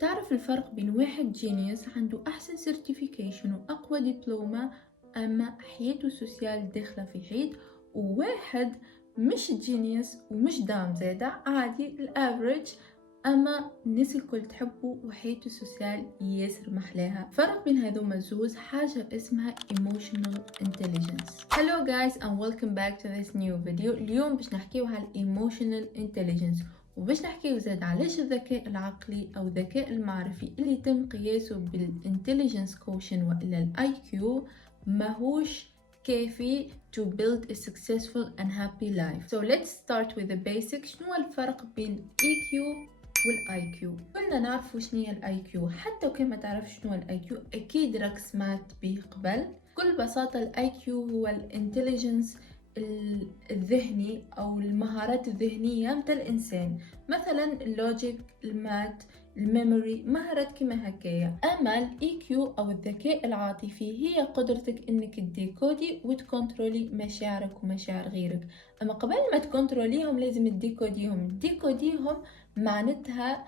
تعرف الفرق بين واحد جينيوس عنده أحسن سيرتيفيكيشن وأقوى دبلومة أما حياته سوسيال داخلة في حيط، وواحد مش جينيوس ومش دام زادة عادي الافريج أما الناس الكل تحبه وحياته سوسيال ياسر محلاها. فرق بين هذوما الزوز حاجة اسمها emotional intelligence. Hello guys and welcome back to this new video. اليوم باش نحكيو على emotional intelligence وباش نحكيو زاد علاش الذكاء العقلي أو الذكاء المعرفي اللي تم قياسه بالintelligence quotient وإلا الاي كيو ماهوش كافي to build a successful and happy life. So let's start with the basics. شنو الفرق بين EQ والاي كيو؟ كلنا نعرف شنو هي الاي كيو، حتى وكان ما تعرف شنو الاي كيو اكيد راك سمعت به قبل. بكل بساطه الاي كيو هو الانتليجنس الذهني او المهارات الذهنيه متاع الانسان، مثلا اللوجيك، المات، الميموري، مهارات كيما هكايا. اما الاي كيو او الذكاء العاطفي هي قدرتك انك تديكودي وتكنترولي مشاعرك ومشاعر غيرك. اما قبل ما تكنتروليهم لازم تديكوديهم معناتها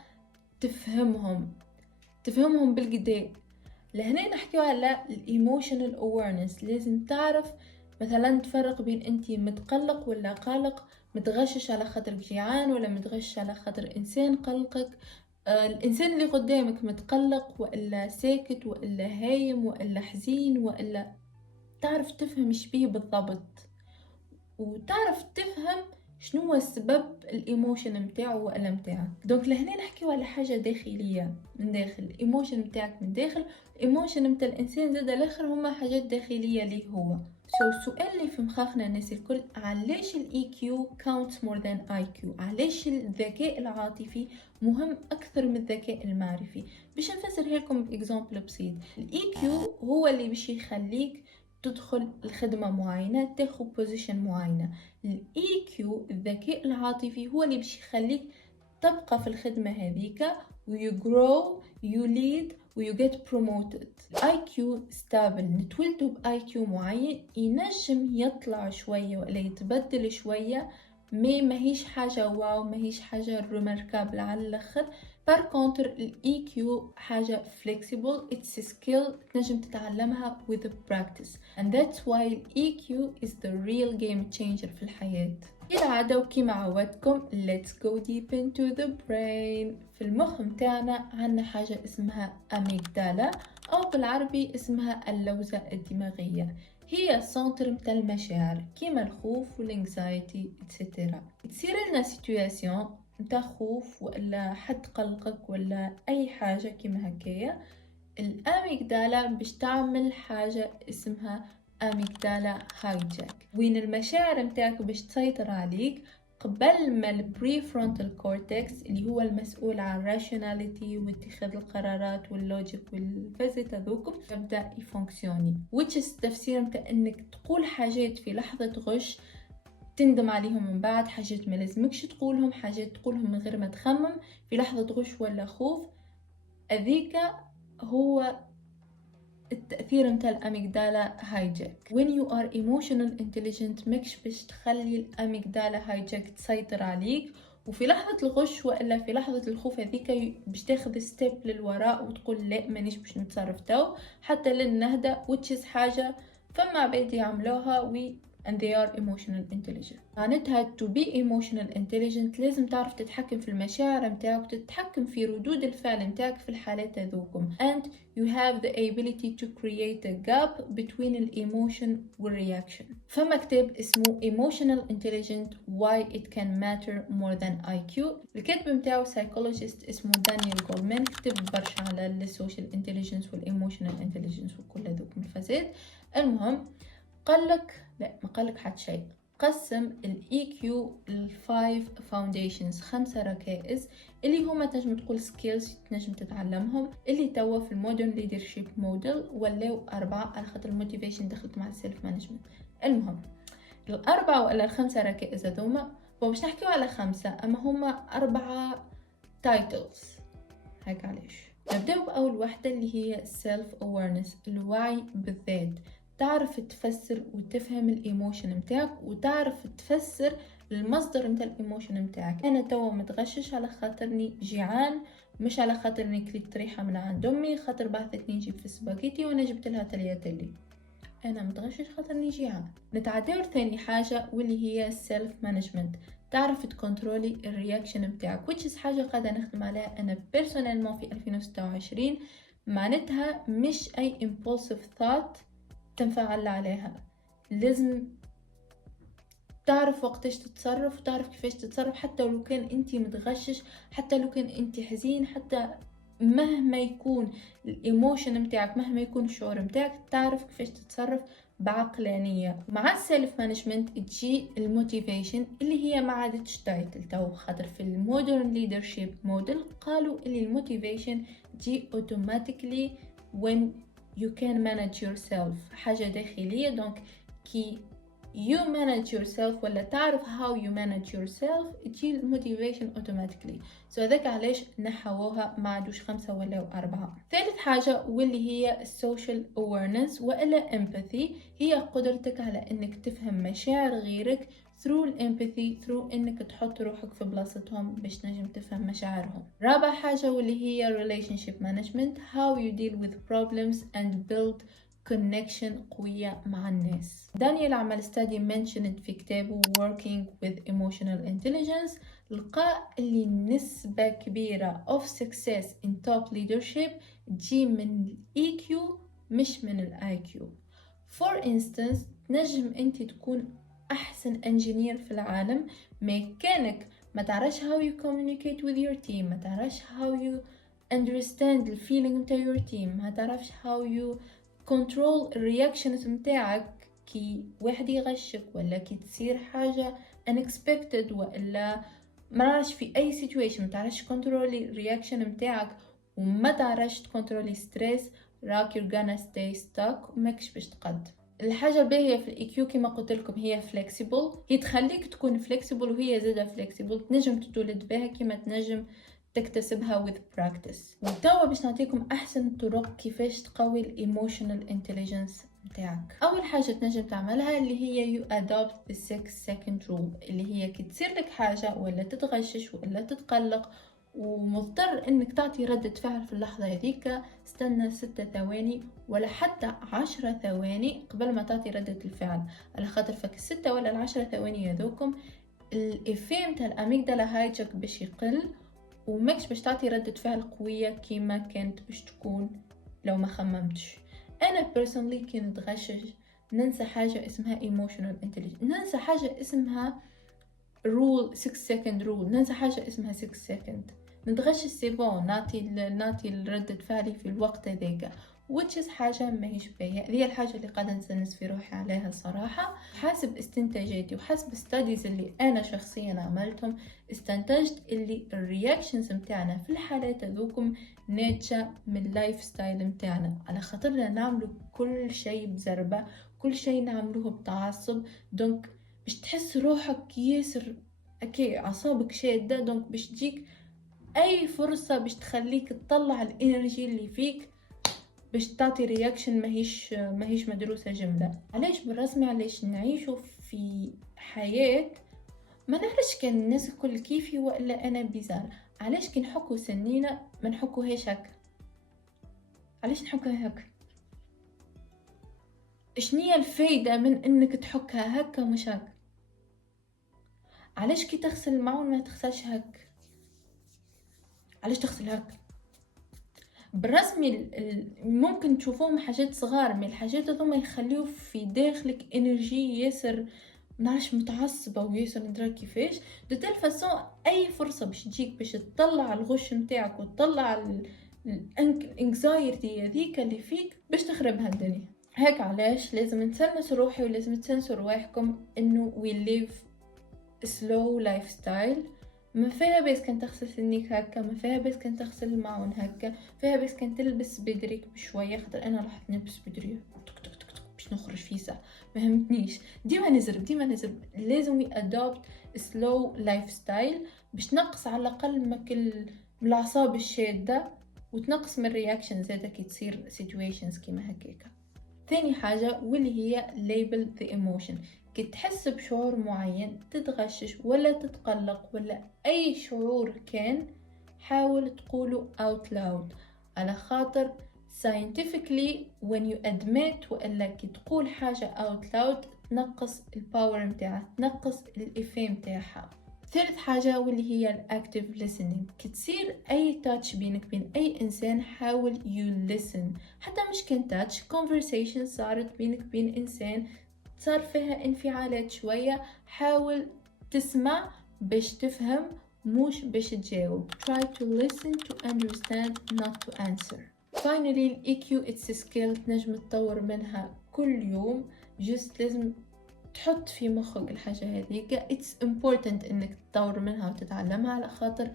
تفهمهم بالقداء. لهنا نحكيو على الايموشنال اويرنس. لازم تعرف مثلا تفرق بين انت متقلق ولا قلق، متغشش على خاطر جيعان ولا متغشش على خاطر انسان قلقك، الانسان اللي قدامك متقلق ولا ساكت ولا هايم ولا حزين، ولا تعرف تفهم ايش بيه بالضبط وتعرف تفهم شنو هو السبب الايموشن متاعو ولا متاعك. دونك لهنا نحكيو على حاجه داخليه من داخل، الايموشن متاعك من داخل، الايموشن متاع الانسان زاد الاخر هما حاجات داخليه ليه هو. السؤال اللي في مخاخنا الناس الكل، علاش الاي كيو counts more than اي كيو؟ علاش الذكاء العاطفي مهم اكثر من الذكاء المعرفي؟ باش نفسرها لكم باكزامبل بسيط. الاي كيو هو اللي باش يخليك تدخل الخدمة معينة، تاخد بوزيشن معينة. الاي كيو الذكاء العاطفي هو اللي باش يخليك تبقى في الخدمة هذيك ويو grow you lead ويو get promoted. الاي كيو ستابل، نتولدوا باي كيو معين ينجم يطلع شوية ولا يتبدل شوية، ماهيش حاجة واو، ماهيش حاجة ريماركابل على الاخر. بار كونتر الاي كيو حاجة flexible، it's a skill تنجم تتعلمها with practice and that's why الاي كيو is the real game changer في الحياة. كالعادة وكما عودتكم let's go deep into the brain. في المخ متاعنا عنا حاجة اسمها أميجدالا أو بالعربي اسمها اللوزة الدماغية. هي سنتر متاع المشاعر كيما الخوف والانكزايتي اتسترا. تصير لنا سيتوياسيون نتا خوف ولا حد قلقك ولا اي حاجه كيما هكايا، الاميجدالا باش تعمل حاجه اسمها اميجدالا هايجاك، وين المشاعر نتاعك باش تسيطر عليك قبل ما البري فرونتال كورتكس اللي هو المسؤول عن الراشوناليتي واتخاذ القرارات واللوجيك والفازت هذوكم تبدا يفونكسيوني. which is تفسير متاع انك تقول حاجات في لحظه غش تندم عليهم من بعد، حاجات ما لازمكش تقولهم، حاجات تقولهم من غير ما تخمم في لحظة غش ولا خوف. أذيك هو التأثير متاع الأميجدالا هايجاك. when you are emotional intelligent ماكش باش تخلي الأميجدالا هايجاك تسيطر عليك، وفي لحظة الغش وإلا في لحظة الخوف هذيك باش تاخذ ستيب للوراء وتقول لا مانيش باش نتصرف تو حتى لين نهدى، which is حاجة فما عباد يعملوها and they are emotional intelligent. معناتها to be emotional intelligent لازم تعرف تتحكم في المشاعر متاعك، تتحكم في ردود الفعل متاعك في الحالات هذوكم and you have the ability to create a gap between the emotion والreaction. فما كتاب اسمه emotional intelligent why it can matter more than IQ. الكتاب متاعه psychologist اسمه دانيال جولمان، كتب برشا على السوشيال intelligence والايموشنال intelligence وكل هذوك الفساد. المهم قالك لا ما قالك حد شيء، قسم الاي كيو ل5 فاونديشنز، 5 ركائز اللي هما تنجم تقول سكيلز تنجم تتعلمهم، اللي توا في المودرن ليدرشيب موديل ولاو 4 على خاطر الموتيفيشن دخلت مع السيلف مانجمنت. المهم الأربعة ولا ال5 ركائز هذوما باش نحكيو على 5 اما هما 4 تايتلز هيك. علاش نبداو بأول وحدة اللي هي سيلف اويرنس، الوعي بالذات. تعرف تفسر وتفهم الايموشن متاعك وتعرف تفسر المصدر متاع الايموشن متاعك. انا توا متغشش على خاطرني جيعان مش على خاطر اني كليت ريحة من عند امي، خاطر بعثتني نجيب في السباكيتي وانا جبت لها تلياتلي، انا متغشش خاطر اني جيعان. نتعداو ثاني حاجة واللي هي السيلف مانجمنت، تعرف تكنترولي الرياكشن بتاعك، which حاجة قاعدة نخدم عليها انا بيرسونالمون في 2026. معناتها مش اي impulsive thought تنفعل عليها، لازم تعرف وقتاش تتصرف وتعرف كيفاش تتصرف، حتى لو كان انتي متغشش، حتى لو كان انتي حزين، حتى مهما يكون الايموشن متاعك، مهما يكون الشعور متاعك، تعرف كيفاش تتصرف بعقلانية. مع السيلف مانجمنت تجي الموتيفيشن اللي هي ما عادتش تايتل تو، خاطر في المودرن ليدرشيب موديل قالوا اللي الموتيفيشن تجي اوتوماتيكلي when you can manage yourself، حاجة داخلية. دونك كي you manage yourself ولا تعرف how you manage yourself تجي motivation automatically. so هذاك علاش نحووها ما عادوش 5 ولا 4. ثالث حاجة واللي هي social awareness وإلا empathy، هي قدرتك على انك تفهم مشاعر غيرك through empathy، through انك تحط روحك في بلاصتهم باش نجم تفهم مشاعرهم. رابع حاجة واللي هي relationship management، how you deal with problems and build connection قوية مع الناس. دانيال عمل study mentioned في كتابه working with emotional intelligence، لقى اللي نسبة كبيرة of success in top leadership تجي من ال EQ مش من ال IQ. for instance نجم انت تكون احسن engineer في العالم، ميكانيك ما تعرفش how you communicate with your team، ما تعرفش how you understand the feeling متاع your team، ما تعرفش how you كنترول الرياكشنز متاعك كي واحد يغشك ولا كي تصير حاجة unexpected ولا ما نعرفش في اي situation، ما تعرفش كنترولي الرياكشن متاعك وما تعرفش تكنترولي ستريس، راك you're gonna stay stuck وماكش باش تقدم. الحاجة الباهية في الاي كيو كما قلت لكم هي فليكسيبل، هي تخليك تكون فليكسيبل وهي زادة فليكسيبل، تنجم تتولد بها كما تنجم تكتسبها with practice. وتوا باش نعطيكم احسن طرق كيفاش تقوي الايموشنال انتليجنس متاعك. اول حاجه تنجم تعملها اللي هي you adopt the 6 second rule، اللي هي كي تصير لك حاجه ولا تتغشش ولا تتقلق ومضطر انك تعطي ردة فعل في اللحظة هذيك، استنى 6 ثواني ولا حتى 10 ثواني قبل ما تعطي ردة الفعل، على خاطر فك 6 ولا 10 ثواني هذوكم الإفيه متاع الأميجدالا هايجاك باش يقل وماكش باش تعطي ردة فعل قوية كيما كانت باش تكون لو ما خممتش. أنا personally كي نتغشش ننسى حاجة اسمها emotional intelligence، ننسى حاجة اسمها rule 6 second rule، ننسى حاجة اسمها 6 second، نتغشش سيبون نعطي ردة فعلي في الوقت هذاك which is حاجة ماهيش باهية. هي الحاجة اللي قاعدة نسنس في روحي عليها صراحة. حسب استنتاجاتي وحسب ستاديز اللي أنا شخصيا عملتهم، استنتجت اللي الرياكشنز متاعنا في الحالات هذوكم ناتجة من اللايف ستايل متاعنا، على خاطرنا نعملوا كل شيء بزربة، كل شيء نعملوه بتعصب، دونك باش تحس روحك ياسر اوكي اعصابك شادة، دونك باش تجيك اي فرصة باش تخليك تطلع الانرجي اللي فيك باش تعطي رياكشن ماهيش مدروسة جملة. علاش بالرسمي علاش نعيشوا في حياة ما نعرفش كان الناس الكل كيفي ولا انا بيزار، علاش كي نحكوا سنينة ما نحكوهاش هكا، علاش نحكوها هكا؟ شنية الفايدة من انك تحكها هكا مش هكا؟ علاش كي تغسل المعون ما تغسلش هك؟ علاش تغسل هك؟ بالرسمي ممكن تشوفوهم حاجات صغار، من الحاجات هذوما يخليو في داخلك انرجي ياسر منعرفش متعصبة وياسر ندرا كيفاش دو تال فاسون اي فرصة باش تجيك باش تطلع الغش متاعك وتطلع الانكزايتي هذيك اللي فيك باش تخربها الدنيا. هيك علاش لازم نتسلمس روحي ولازم تسنسوا رواحكم انه we live slow lifestyle، ما فيها بس كان تغسل سنيك هكا، ما فيها بس كان تغسل المعون هكا، فيها بس كان تلبس بدريك بشويه، خاطر انا راح نلبس بدري تك تك تك تك باش نخرج فيسا، ما فهمتنيش، ديما نزرب لازم ادوبت سلو لايف ستايل باش تنقص على الاقل من الاعصاب الشاده وتنقص من الرياكشن زاده كي تصير سيتويشنز كيما هكاكا. ثاني حاجه واللي هي label the emotion، كي تحس بشعور معين تتغشش ولا تتقلق ولا أي شعور كان، حاول تقوله out loud، على خاطر scientifically when you admit وإلا كي تقول حاجة out loud تنقص الباور متاعها، تنقص الإفيه متاعها. ثالث حاجة واللي هي الأكتيف listening. كي تصير أي تاتش بينك بين أي إنسان حاول you listen، حتى مش كان تاتش، conversation صارت بينك بين إنسان صار فيها انفعالات شوية، حاول تسمع باش تفهم مش باش تجاوب. try to listen to understand not to answer. finally ال EQ it's a skill تنجم تطور منها كل يوم، just لازم تحط في مخك الحاجة هذيك. it's important انك تطور منها وتتعلمها، على خاطر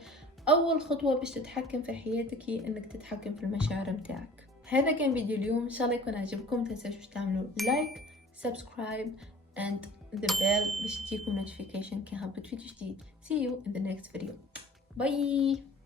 اول خطوة باش تتحكم في حياتك هي انك تتحكم في المشاعر متاعك. هذا كان فيديو اليوم، ان شاء الله يكون عجبكم. متنساوش باش تعملوا لايك subscribe and the bell باش تجيكم notification كي هبط فيديو جديد. see you in the next video. bye.